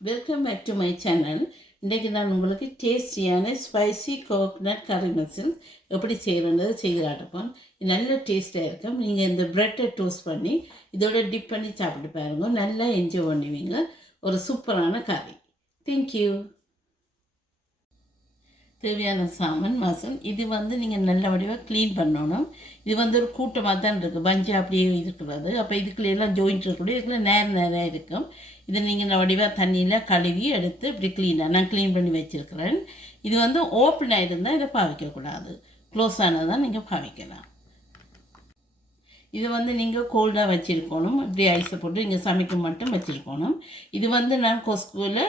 Welcome back to my channel. இன்றைக்கு நான் உங்களுக்கு டேஸ்டியான ஸ்பைசி கோகனட் கறி மசில் எப்படி செய்கிறன்றது செய்கிறாட்டப்போம். இது நல்ல டேஸ்ட்டாக இருக்கும். நீங்கள் இந்த ப்ரெட்டை டோஸ்ட் பண்ணி இதோட டிப் பண்ணி சாப்பிட்டு பாருங்க, நல்லா என்ஜாய் பண்ணுவீங்க. ஒரு சூப்பரான கறி. தேங்க்யூ. தேவையான சாமான் மசால் இது நீங்கள் நல்ல வடிவாக க்ளீன் பண்ணணும். இது ஒரு கூட்டமாக தான் இருக்குது, பஞ்சு அப்படியே இருக்கிறது. அப்போ இதுக்குள்ளெல்லாம் ஜாயிண்ட் இருக்கக்கூடிய இதுக்குள்ள நேரம் இருக்கும். இதை நீங்கள் வடிவாக தண்ணியில் கழுவி எடுத்து இப்படி நான் க்ளீன் பண்ணி வச்சுருக்கிறேன். இது ஓப்பனாக இருந்தால் இதை பாவிக்கக்கூடாது, க்ளோஸ் ஆனதான் நீங்கள் பாவிக்கலாம். இது நீங்கள் கோல்டாக வச்சுருக்கணும். இப்படி ஐஸை போட்டு இங்கே சமைக்க மட்டும் வச்சுருக்கணும். இது நான் கொஸ்கோவில்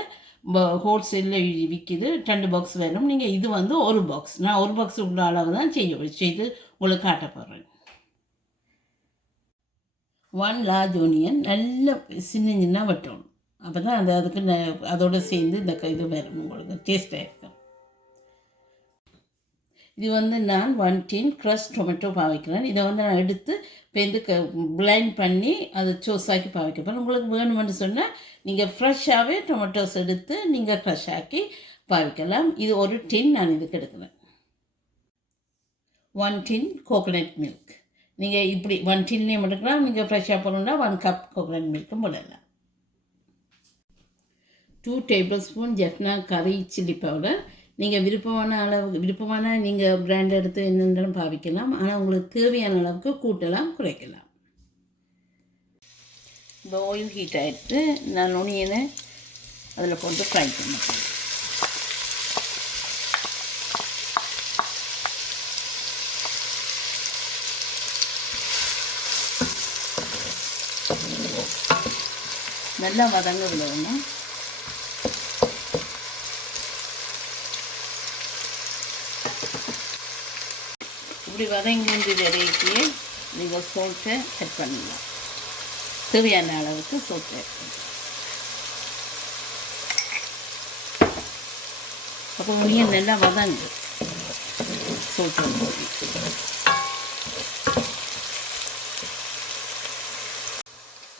ஹோல்சேலில் விற்கிது. 2 பாக்ஸ் வேணும். நீங்கள் இது ஒரு பாக்ஸ், நான் ஒரு பாக்ஸ் உள்ள அளவு தான் செய்து உங்களுக்கு காட்ட போகிறேன். 1 லார்ஜ் ஒனியன் நல்ல சின்ன வெட்டணும். அப்போ தான் அதுக்கு அதோடு சேர்ந்து இந்த இது வேணும், உங்களுக்கு டேஸ்ட்டாக இருக்கும். இது நான் 1 tin க்ரஷ் டொமேட்டோ பாவிக்கிறேன். இதை நான் எடுத்து இப்போ பிளைண்ட் பண்ணி அதை சோஸாக்கி பாவிக்க போகிறேன். உங்களுக்கு வேணுமென்று சொன்னால் நீங்கள் ஃப்ரெஷ்ஷாகவே டொமேட்டோஸ் எடுத்து நீங்கள் க்ரஷ் ஆக்கி பாவிக்கலாம். இது ஒரு டின் நான் இதுக்கு எடுக்கிறேன். 1 tin கோகோனட் மில்க். நீங்கள் இப்படி 1 tinலேயும் எடுக்கலாம். நீங்கள் ஃப்ரெஷ்ஷாக போடணுன்னா 1 கப் கோகோனட் மில்க்கும் போடலாம். 2 tablespoon ஜஃப்னா கறி சில்லி பவுடர். நீங்கள் விருப்பமான நீங்கள் பிராண்ட் எடுத்து என்னென்றாலும் பாவிக்கலாம். ஆனால் உங்களுக்கு தேவையான அளவுக்கு கூட்டலாம் குறைக்கலாம். இந்த ஆயில் ஹீட் ஆகிட்டு நான் ஒனியனை அதில் போட்டு ஃப்ரை பண்ணுறேன். நல்லா வதங்க விடணும். இப்படி வதங்கி வரைக்கு நீங்கள் சோல்ட்டை ஆட் பண்ணலாம். தேவையான அளவுக்கு சோல்ட்டை ஆட் பண்ணலாம். அப்போ ஒனியன் நல்லா வதங்கு சோல்ட்டை போட்டு.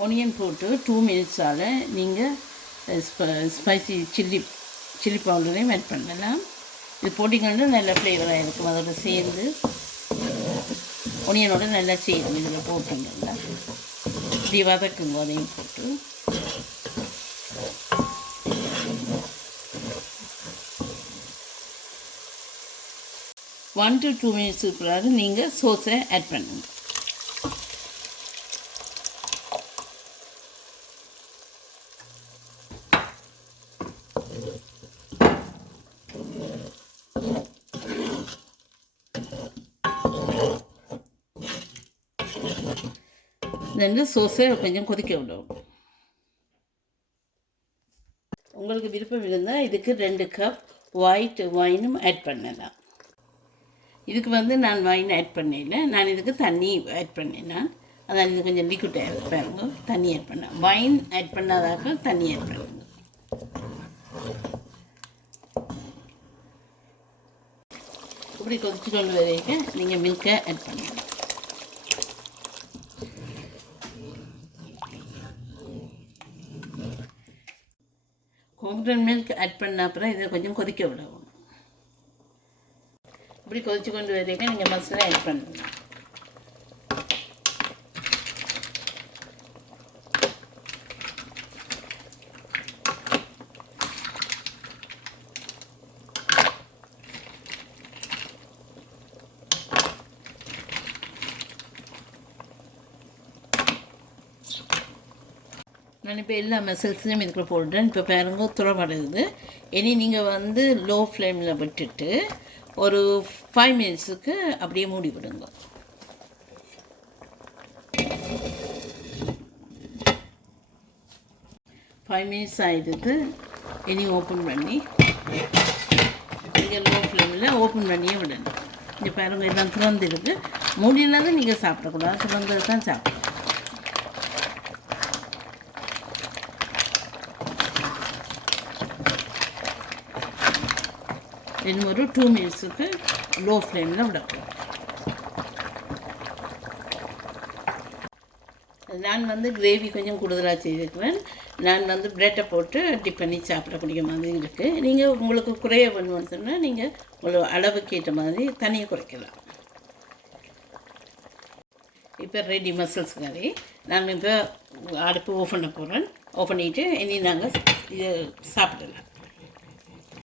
ஒனியன் போட்டு 2 minutesஆல் நீங்கள் ஸ்பைசி சில்லி பவுடரையும் ஆட் பண்ணலாம். இது போட்டிங்கன்னா நல்ல ஃப்ளேவராக இருக்கும். அதோட சேர்ந்து ஒனியனோட நல்லா செய்யணும். இதில் போட்டுங்கன்னா இப்படி வதக்குங்க. அதையும் போட்டு ஒன் to 2 minutesக்குள்ளார நீங்கள் சோஸை ஆட் பண்ணுங்க. சோஸை கொஞ்சம் கொதிக்க விடும். உங்களுக்கு விருப்பம் இருந்தால் இதுக்கு 2 கப் ஒயிட் வைனும் ஆட் பண்ணலாம். இதுக்கு நான் வைன் ஆட் பண்ணல, நான் இதுக்கு தண்ணி ஆட் பண்ணினேன். அதான் இது கொஞ்சம் லிக்விட் பாருங்க. தண்ணி ஆட் பண்ண, வைன் ஆட் பண்ணாதாக்க தண்ணி ஆட் பண்ணுங்க. இப்படி கொதிச்சு கொண்டு வரைக்கும் நீங்கள் மில்கை ஆட் பண்ணலாம். கோகோனட் மில்க் ஆட் பண்ண அப்புறம் இதை கொஞ்சம் கொதிக்க விடணும். இப்படி கொதிச்சு கொண்டு வரைக்கும் நீங்கள் மசாலா ஆட் பண்ணணும். நான் இப்போ எல்லா மசால்ஸையும் இதுக்குள்ள போடுறேன். இப்போ பாருங்க துறவடையுது. இனி நீங்கள் லோ ஃப்ளேமில் விட்டுட்டு ஒரு 5 minutesக்கு அப்படியே மூடி விடுங்க. ஃபைவ் மினிட்ஸ் ஆகிடுது. இனி ஓப்பன் பண்ணி நீங்கள் லோ ஃப்ளேமில் ஓப்பன் பண்ணியே விடணும். இங்கே பாருங்கள் எல்லாம் திறந்துருக்கு. மூடினால நீங்கள் சாப்பிடக்கூடாது, திறந்தது தான் சாப்பிடணும். இன்னும் ஒரு 2 minutesக்கு லோ ஃப்ளேமில் விடணும். நான் கிரேவி கொஞ்சம் கூடுதலாக செய்திருக்கிறேன். நான் வந்து ப்ரெட்டை போட்டு டிப் பண்ணி சாப்பிடக்கூடிய மாதிரி இருக்குது. நீங்கள் உங்களுக்கு குறைய வேணும்னு சொன்னால் நீங்கள் உங்களுக்கு அளவுக்கு ஏற்ற மாதிரி தனியாக குறைக்கலாம். இப்போ ரெடி மசில்ஸ் கறி. நாங்கள் இப்போ அடுப்பு ஓஃப் பண்ண போகிறேன். ஓஃப் பண்ணிவிட்டு இனி நாங்கள் இதை சாப்பிடலாம்.